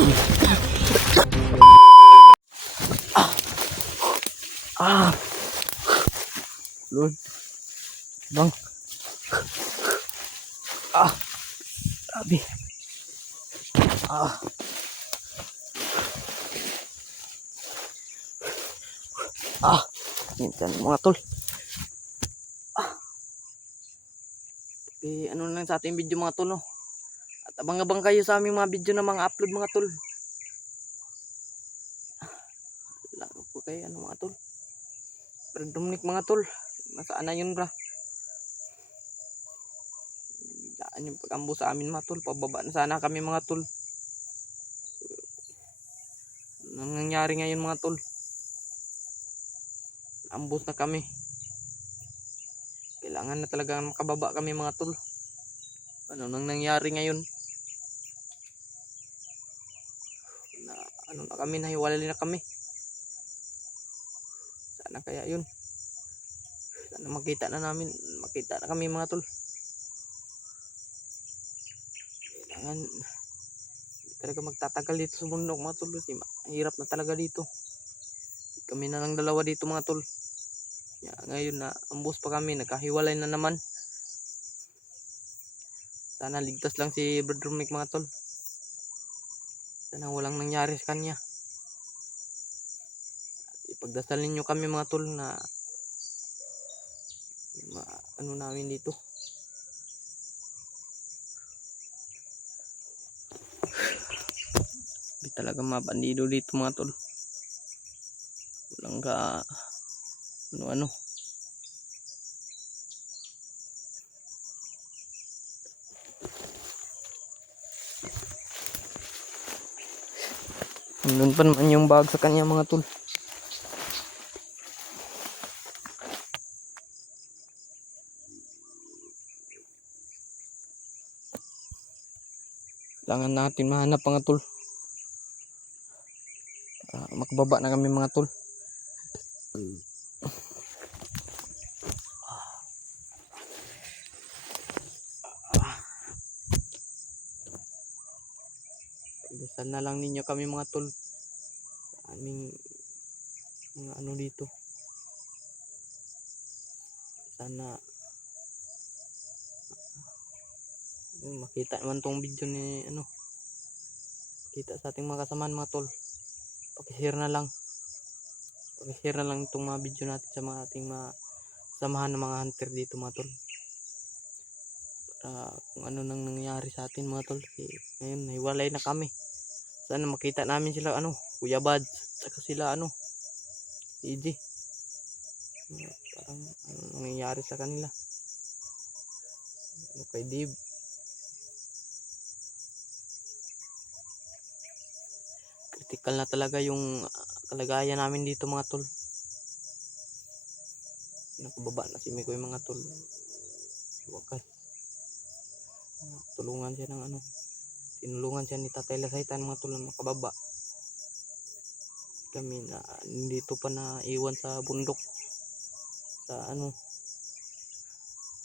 Ah. Lord. Bang. Ah. Grabe. Ah. Ah. Yan mga tol. Ah. Ano lang sa ating video mga tol, no? At abang-abang kayo sa aming mga video na mga upload mga tol. Lalo po kayo mga tol. Brad Dominic mga tol. Nasaan na yun bra? Biglaan yung pag-ambo sa amin mga tol. Pababa na sana kami mga tol. Anong nangyari ngayon mga tol? Ambos na kami. Kailangan na talaga makababa kami mga tol. Ano nang nangyari ngayon? Ano na kami, nahiwalay na kami. Sana kaya yun. Sana makita na kami mga tol. Kailangan hindi talaga magtatagal dito sa bundok mga tol. Kasi mahirap na talaga dito. Kami na lang dalawa dito mga tol. Ngayon na ambos pa kami, nagkahiwalay na naman. Sana ligtas lang si Brad Dominic mga tol. Sana walang nangyari sa kanya. Ipagdasal ninyo kami mga tol na ano namin dito. Hindi talaga mabandido dito mga tol. Walang ka ano. Nandun pa naman yung bag sa kanya mga tol. Kailangan natin mahanap mga tol. Makababa na kami mga tol. Dasal na lang ninyo kami mga tol. Aming mga ano dito. Sana makita naman tong video ni kita sa ating mga kasamaan mga tol. Paki-share na lang itong mga video natin sa mga ating mga samahan ng mga hunter dito mga tol. Para kung ano nang nangyari sa atin mga tol. Ngayon nahiwalay na kami. Sana makita namin sila Kuya Bad, saka sila EJ. Parang nangyayari sa kanila. Kay Dave. Critical na talaga yung kalagayan namin dito mga tol. Nakababa na si Mikoy mga tol. Wakas. Tinulungan siya ni Tatay Lasaitan mga tol na makababa. Kami na dito pa na iwan sa bundok. Sa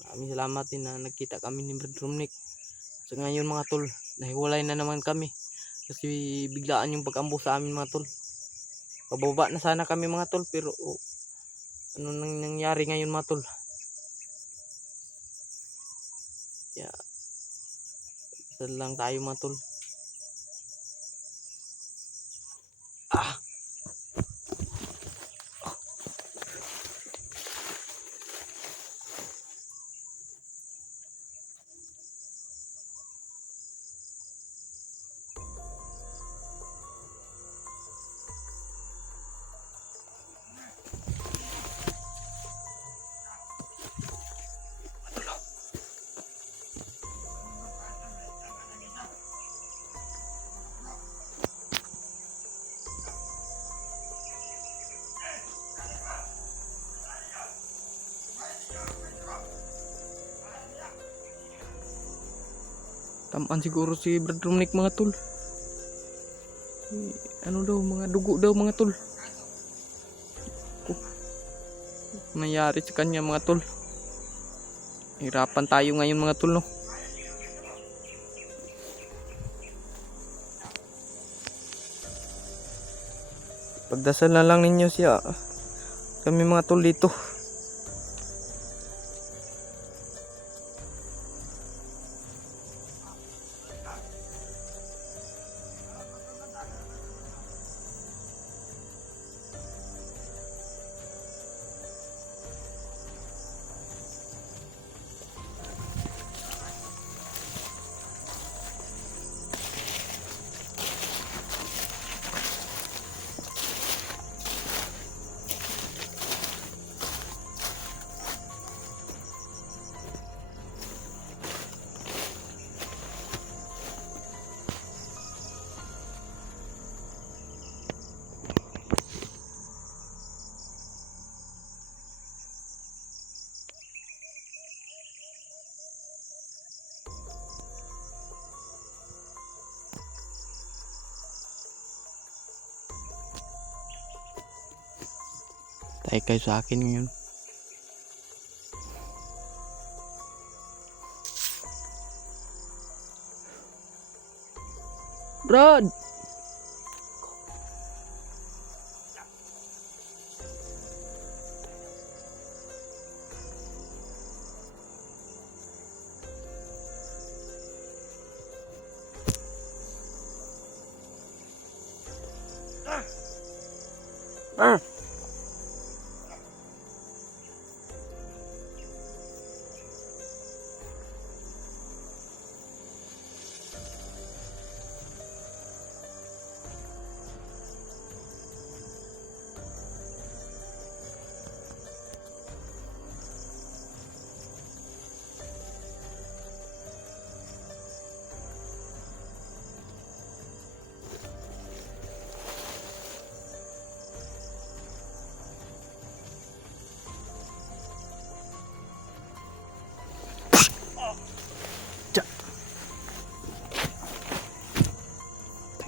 maraming salamat din na nagkita kami ni Brad Dominic. So ngayon mga tol, nahiwalay na naman kami. Kasi biglaan yung pag-ambo sa amin mga tol. Pababa na sana kami mga tol, pero ano nang nangyari ngayon mga tol? Isa lang tayo mga tol. Tamaan siguro si Brad Dominic mga tol. Mga dugo daw mga tol. Nangyari sa kanya mga tol. Hirapan tayo ngayon mga tol Pagdasal na lang ninyo siya. Kami mga tol dito. Tayo kayo sa akin ngayon. Brad!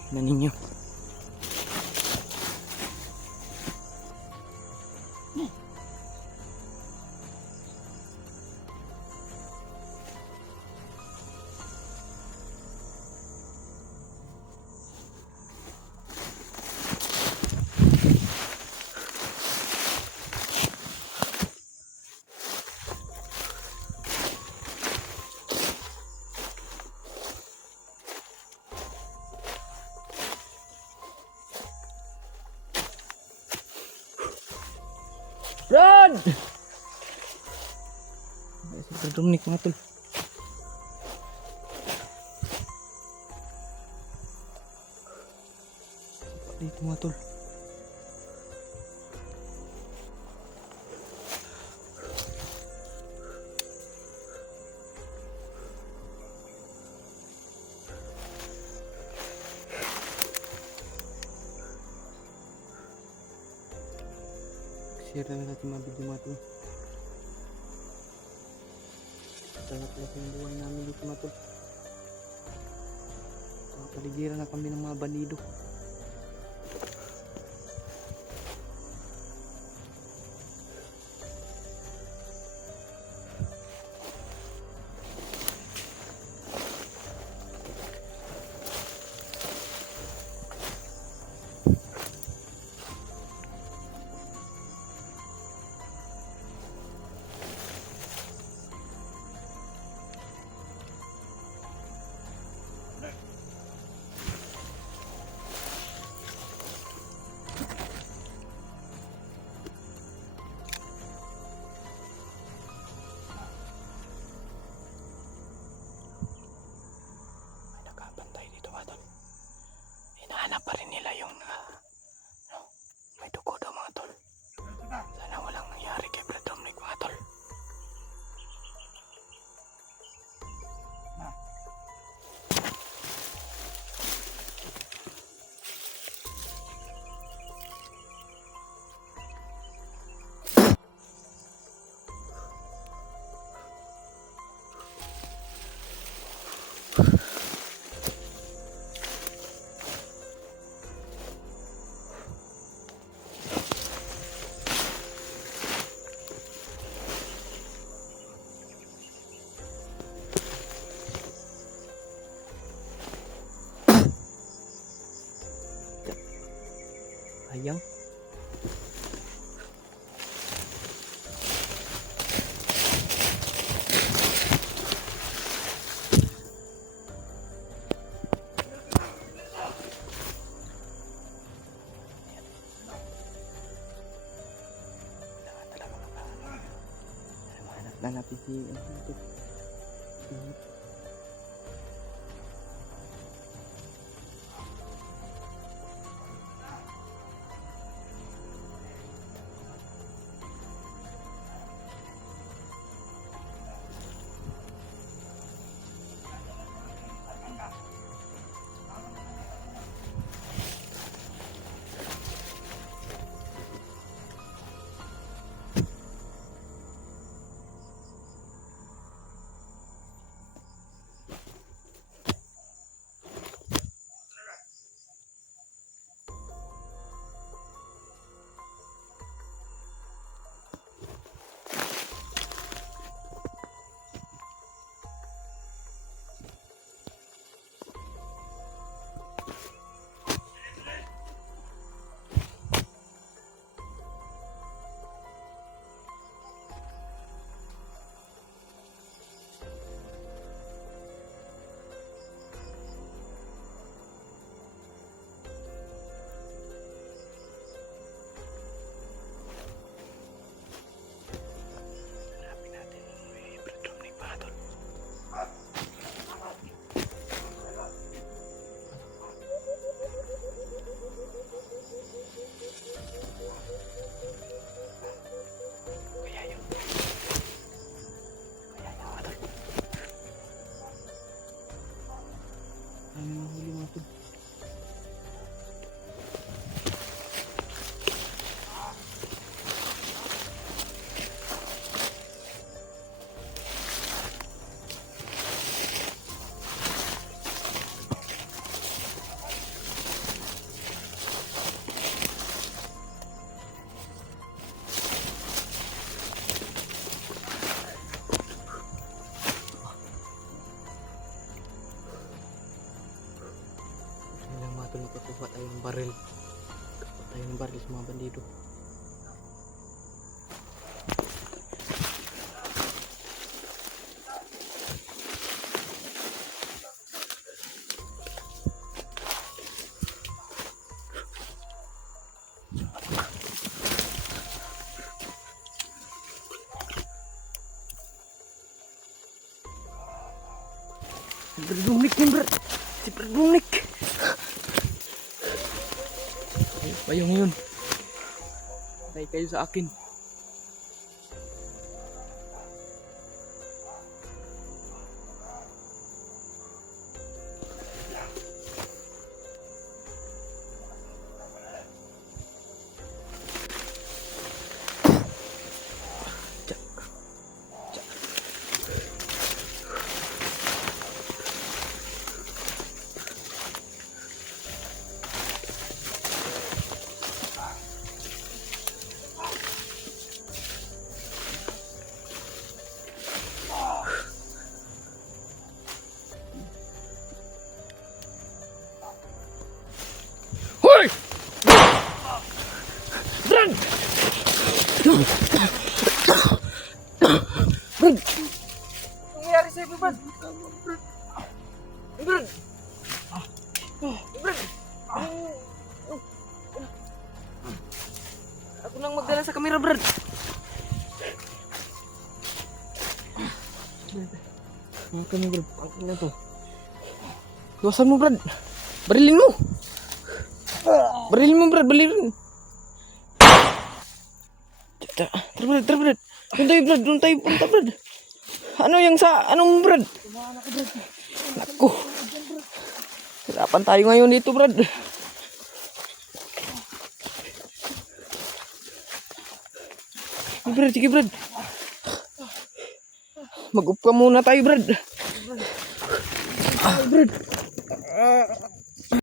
Na ninyo. Brad! Si Dominic mga tol. Dito mga tol. Share na natin mga video mga tol. Talat-talat yung buhay namin dito mga tol. Paligiran na kami ng mga bandido. Hinahanap pa rin nila yung may dugo daw mga tol. Sana walang nangyari kay Brad Dominic mga tol. Sayang. Punta natin si ano ito. Nakakuha tayo ng baril. Nakakuha tayo ng baril sa mga bandido. Si Berdumnik nih bro. Si Berdumnik. Payong yun. Patay kayo sa akin. Brad! Brad! Anong nangyari sa'yo, Brad? Brad! Brad! Ako nang magdala sa kamera, Brad. Ano ka mo, Brad? Ano na to? Iwasan mo, Brad. Barilin mo. Barilin mo, Brad. Barilin. Tara, Brad. Doon tayo, Brad. Doon tayo punta, Brad. Ano yung sa... Anong, Brad? Naku. Hirapan tayo ngayon dito, Brad. Brad, sige, Brad. Mag-up ka muna tayo, Brad. Brad.